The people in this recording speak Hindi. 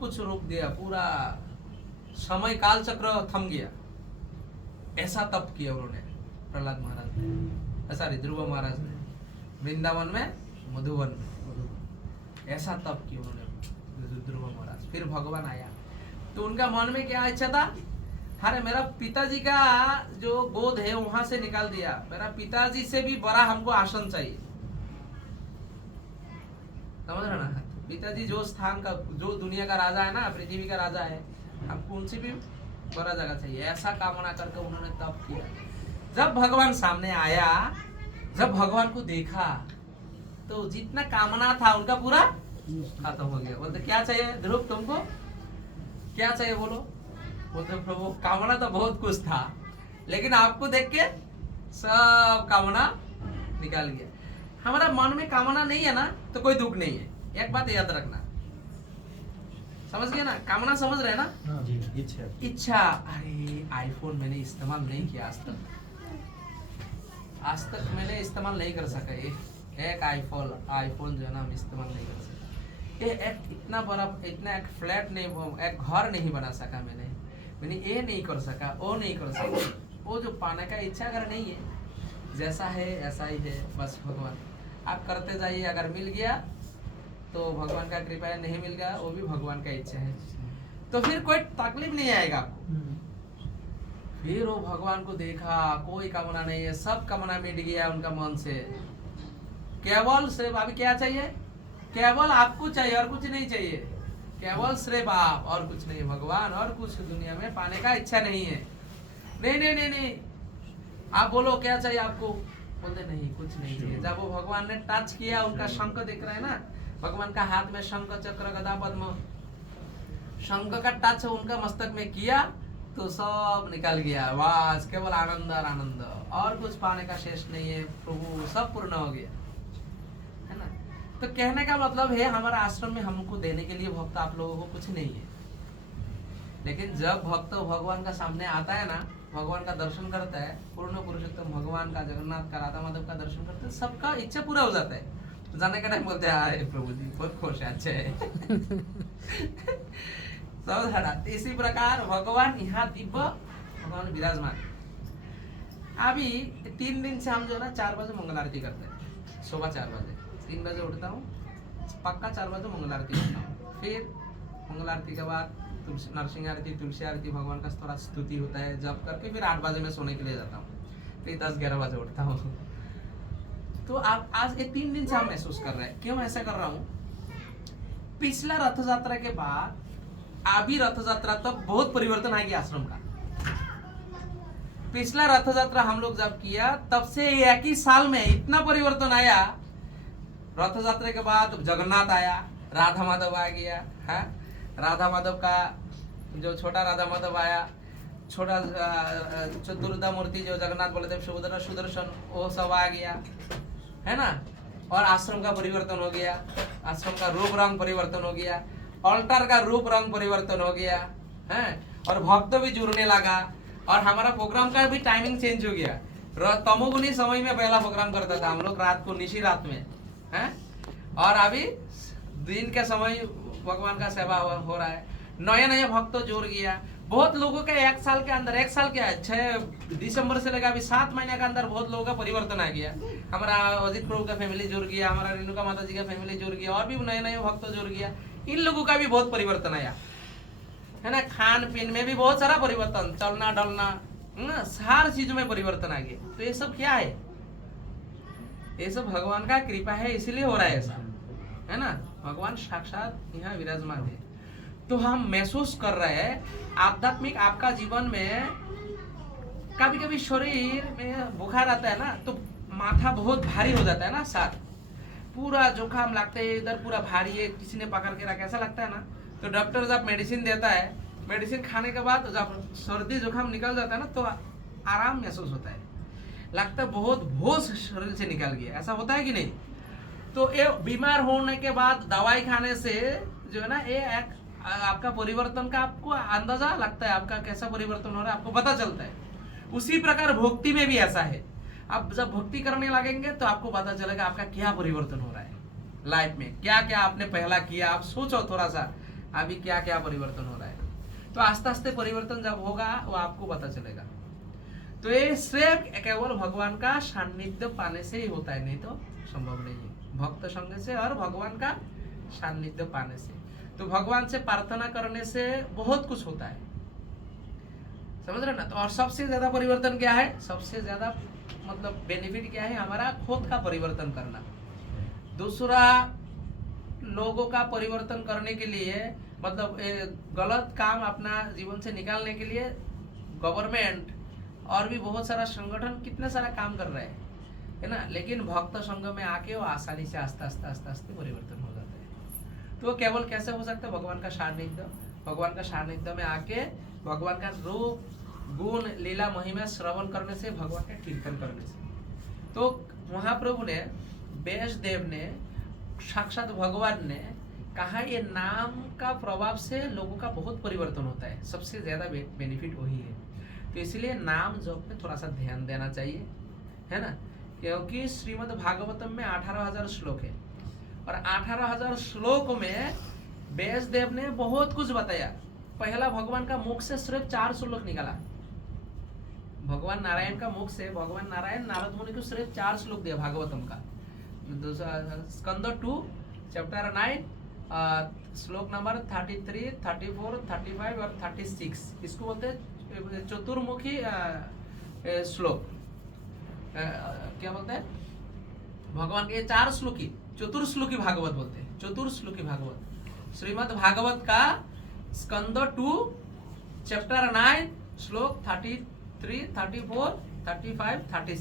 कुछ रोक दिया, पूरा समय काल चक्र थम गया। ऐसा तप किया उन्होंने प्रहलाद महाराज ने, सॉरी ध्रुव महाराज ने, वृंदावन में, मधुवन में ऐसा तप किया उन्होंने ध्रुव महाराज। फिर भगवान आया तो उनका मन में क्या इच्छा था, अरे मेरा पिताजी का जो गोद है वहां से निकाल दिया, मेरा पिताजी से भी बड़ा हमको आसन चाहिए। समझ रहे ना, पिताजी जो स्थान का, जो दुनिया का राजा है ना, पृथ्वी का राजा है, हमको उनसे भी बड़ा जगह चाहिए। ऐसा कामना करके उन्होंने तप किया। जब भगवान सामने आया, जब भगवान को देखा तो जितना कामना था उनका पूरा खत्म हो गया। बोलते क्या चाहिए ध्रुव, तुमको क्या चाहिए बोलो। बोलते प्रभु कामना तो बहुत कुछ था, लेकिन आपको देख के सब कामना निकाल गया। हमारा मन में कामना नहीं है ना तो कोई दुख नहीं है। एक बात याद रखना, समझ गए ना, कामना समझ रहे ना। इच्छा, अरे आईफोन मैंने इस्तेमाल नहीं किया आज तक मैंने इस्तेमाल नहीं कर सका। एक आईफोन जो है ना हम इस्तेमाल नहीं कर सके। ये एक इतना बड़ा, इतना एक फ्लैट नहीं, एक घर नहीं बना सका मैंने ये नहीं कर सका, वो नहीं कर सका। वो जो पाने का इच्छा अगर नहीं है, जैसा है ऐसा ही है, बस भगवान आप करते जाइए। अगर मिल गया तो भगवान का कृपा है, नहीं मिल गया वो भी भगवान का इच्छा है, तो फिर कोई तकलीफ नहीं आएगा आपको। फिर वो भगवान को देखा, कोई कामना नहीं है, सब कामना मिट गया उनका मन से। केवल सिर्फ अभी क्या चाहिए, केवल आपको चाहिए और कुछ नहीं चाहिए। केवल सिर्फ आप और कुछ नहीं, भगवान और कुछ दुनिया में पाने का इच्छा नहीं है। नहीं नहीं नहीं नहीं, आप बोलो क्या चाहिए आपको, बोलते नहीं कुछ नहीं चाहिए। जब वो भगवान ने टच किया, उनका शंख दिख रहा है ना, भगवान का हाथ में शंख चक्र गदा पद्म, शंख का टच उनका मस्तक में किया तो सब निकल गया। बस केवल आनंद और आनंद, और कुछ पाने का शेष नहीं है। प्रभु सब पूर्ण हो गया है ना। तो कहने का मतलब है हमारा आश्रम में हमको देने के लिए भक्त आप लोगों को कुछ नहीं है, लेकिन जब भक्त भगवान का सामने आता है ना, भगवान का दर्शन करता है, पूर्ण पुरुषोत्तम भगवान का, जगन्नाथ का, राधा माधव का दर्शन करते हैं, सबका इच्छा पूरा हो जाता है। जाने का टाइम बोलते हैं अरे प्रभु जी बहुत खुश है, अच्छे है। इसी प्रकार भगवान यहाँ दिव्य भगवान विराजमान। अभी 3 दिन से हम जो है ना 4 बजे मंगल आरती करते हैं, सुबह 4 बजे, 3 बजे उठता हूँ, पक्का 4 बजे मंगल आरती करता हूँ। फिर मंगल आरती के बाद नरसिंह आरती, तुलसी आरती, भगवान का थोड़ा स्तुति होता है, जब करके फिर 8 बजे मैं सोने के लिए जाता हूँ। फिर 10-11 बजे उठता हूँ। तो आप आज ये 3 दिन से हम महसूस कर रहे हैं। क्यों ऐसा कर रहा हूँ, पिछला रथ यात्रा के बाद अभी रथ यात्रा तक बहुत परिवर्तन आ गया आश्रम का। पिछला रथ यात्रा हम लोग जब किया तब से एक ही साल में इतना परिवर्तन आया। रथ यात्रा के बाद जगन्नाथ आया, राधा माधव आ गया है, राधा माधव का जो छोटा राधा माधव आया, छोटा चतुर्धा मूर्ति जो जगन्नाथ बलदेव सुभद्रा सुदर्शन, वो सब आ गया है ना। और आश्रम का परिवर्तन हो गया, आश्रम का रूप रंग परिवर्तन हो गया, ऑल्टर का रूप रंग परिवर्तन हो गया है, और भक्त भी जुड़ने लगा। और हमारा प्रोग्राम का भी टाइमिंग चेंज हो गया। तमोगुनी समय में पहला प्रोग्राम करता था हम लोग, रात को, निशी रात में है, और अभी दिन के समय भगवान का सेवा हो रहा है। नया नया भक्त जुड़ गया। बहुत लोगों का 1 साल के अंदर, 1 साल क्या है, 6 दिसंबर से लगा अभी 7 महीने के अंदर बहुत लोगों का परिवर्तन आ गया। हमारा अजित प्रभु का फैमिली जुड़ गया, हमारा रेणुका माता जी का फैमिली जुड़ गया, और भी नए नए भक्त जुड़ गया। इन लोगों का भी बहुत परिवर्तन आया है ना। खान पीन में भी बहुत सारा परिवर्तन, चलना डलना, हर चीजों में परिवर्तन आ गया। तो ये सब क्या है, ये सब भगवान का कृपा है, इसलिए हो रहा है ऐसा है ना। भगवान साक्षात यहाँ विराजमान है। तो हम महसूस कर रहे हैं आध्यात्मिक आपका जीवन में कभी कभी शरीर में बुखार आता है ना, तो माथा बहुत भारी हो जाता है ना, साथ पूरा जुकाम लगता है, इधर पूरा भारी है, किसी ने पकड़ के रखा, ऐसा लगता है ना। तो डॉक्टर जब मेडिसिन देता है, मेडिसिन खाने के बाद जब सर्दी जुकाम निकल जाता है ना, तो आराम महसूस होता है, लगता है बहुत बोझ शरीर से निकल गया। ऐसा होता है कि नहीं। तो ये बीमार होने के बाद दवाई खाने से जो है ना, ये एक आपका परिवर्तन का आपको अंदाजा लगता है, आपका कैसा परिवर्तन हो रहा है आपको पता चलता है। उसी प्रकार भक्ति में भी ऐसा है। आप जब भक्ति करने लगेंगे तो आपको पता चलेगा आपका क्या परिवर्तन हो रहा है लाइफ में, क्या क्या आपने पहला किया। आप सोचो थोड़ा सा अभी क्या क्या परिवर्तन हो रहा है। तो आस्ते आस्ते परिवर्तन जब होगा वो आपको पता चलेगा। तो ये सिर्फ केवल भगवान का सान्निध्य पाने से ही होता है, नहीं तो संभव नहीं है। भक्त संग से और भगवान का सान्निध्य पाने से। तो भगवान से प्रार्थना करने से बहुत कुछ होता है, समझ रहे ना। तो और सबसे ज्यादा परिवर्तन क्या है, सबसे ज्यादा मतलब बेनिफिट क्या है, हमारा खुद का परिवर्तन करना। दूसरा लोगों का परिवर्तन करने के लिए, मतलब गलत काम अपना जीवन से निकालने के लिए गवर्नमेंट और भी बहुत सारा संगठन कितने सारा काम कर रहे हैं, है ना। लेकिन भक्त संघ में आके वो आसानी से आस्ते आस्ते आस्ते आस्ते परिवर्तन हो जाता है। तो केवल कैसे हो सकता है, भगवान का सानिध्य, भगवान का सानिध्य में आके भगवान का रूप गुण लीला महिमा श्रवण करने से, भगवान का कीर्तन करने से। तो महाप्रभु ने, व्यासदेव ने, साक्षात भगवान ने कहा ये नाम का प्रभाव से लोगों का बहुत परिवर्तन होता है, सबसे ज्यादा बेनिफिट वही है। तो इसलिए नाम जप पे थोड़ा सा ध्यान देना चाहिए, है ना। क्योंकि श्रीमद् भागवतम में 18,000 श्लोक है और 18,000 श्लोक में व्यासदेव ने बहुत कुछ बताया। पहला भगवान का मुख से सिर्फ 4 श्लोक निकाला, भगवान नारायण का मुख से भगवान नारायण नारद मुनि को सिर्फ 4 श्लोक दिया भागवतम का। स्कंद 2 चैप्टर 9 श्लोक नंबर 33, 34, 35 और 36, इसको बोलते हैं चतुर्मुखी श्लोक। क्या बोलते हैं, भगवान के 4 श्लोकी, चतुर्श्लोकी भागवत बोलते हैं, चतुर्श्लोकी भागवत। श्रीमद् भागवत का स्कंद 2 चैप्टर 9 श्लोक 33, 34, 35, 36।